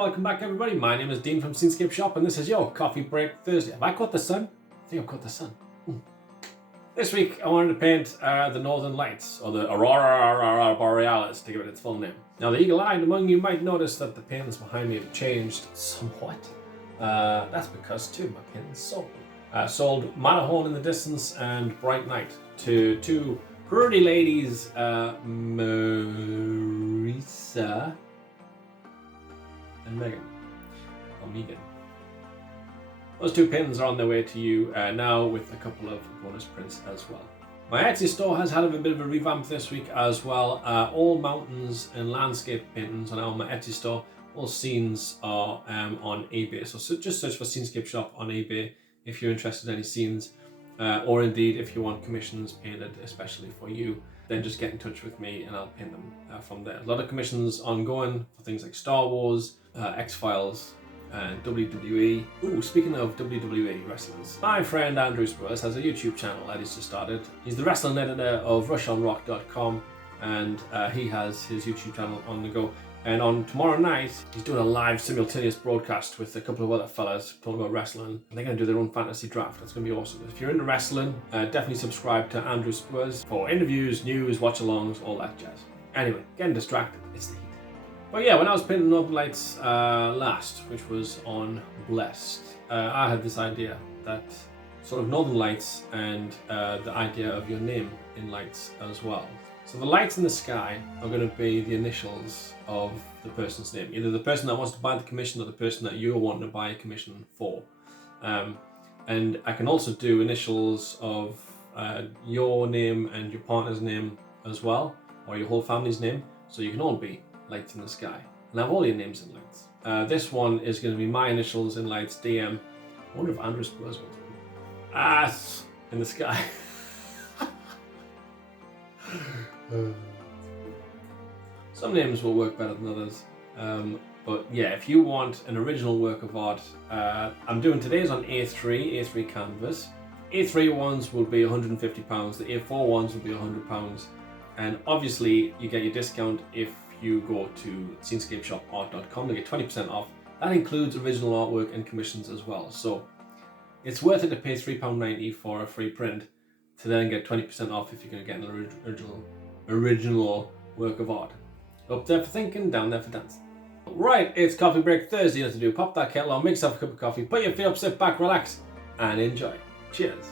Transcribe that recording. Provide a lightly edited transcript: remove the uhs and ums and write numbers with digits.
welcome back everybody. My name is Dean from Scenescapeshop and this is your Coffee Break Thursday. Have I caught the sun? I think I've caught the sun. This week I wanted to paint the Northern Lights, or the Aurora Borealis to give it its full name. Now the eagle-eyed among you might notice that the paintings behind me have changed somewhat. That's because two of my paintings sold. Sold Matterhorn in the Distance and Bright Night to two pretty ladies, Marisa and Megan. Those two paintings are on their way to you now with a couple of bonus prints as well. My Etsy store has had a bit of a revamp this week as well. All mountains and landscape paintings are now on my Etsy store. All scenes are on eBay, so just search for Scenescapeshop on eBay if you're interested in any scenes, or indeed if you want commissions painted especially for you, then just get in touch with me and I'll paint them from there. A lot of commissions ongoing for things like Star Wars, X-Files, and WWE. Ooh, speaking of WWE wrestlers, my friend Andrew Spurs has a YouTube channel that he's just started. He's the wrestling editor of RushOnRock.com, and he has his YouTube channel on the go. And on tomorrow night, he's doing a live simultaneous broadcast with a couple of other fellas talking about wrestling. They're going to do their own fantasy draft. That's going to be awesome. If you're into wrestling, definitely subscribe to Andrew Spurs for interviews, news, watch-alongs, all that jazz. Anyway, getting distracted, it's the heat. But yeah, when I was painting Northern Lights last, which was on Blessed, I had this idea that sort of Northern Lights and the idea of your name in lights as well. So the lights in the sky are going to be the initials of the person's name, either the person that wants to buy the commission or the person that you're wanting to buy a commission for. And I can also do initials of your name and your partner's name as well, or your whole family's name, so you can all be lights in the sky and have all your names in lights. This one is going to be my initials in lights, DM. I wonder if Andrew Spurs wants to be ass in the sky. Some names will work better than others, but yeah, if you want an original work of art, I'm doing today's on A3 canvas. A3 ones will be £150, the A4 ones will be £100, and obviously you get your discount if you go to scenescapeshopart.com to get 20% off. That includes original artwork and commissions as well, so it's worth it to pay £3.90 for a free print to then get 20% off if you're going to get an original work of art. Up there for thinking, down there for dancing. Right, it's Coffee Break Thursday. You know what to do. Pop that kettle on, make yourself a cup of coffee, put your feet up, sit back, relax, and enjoy. Cheers.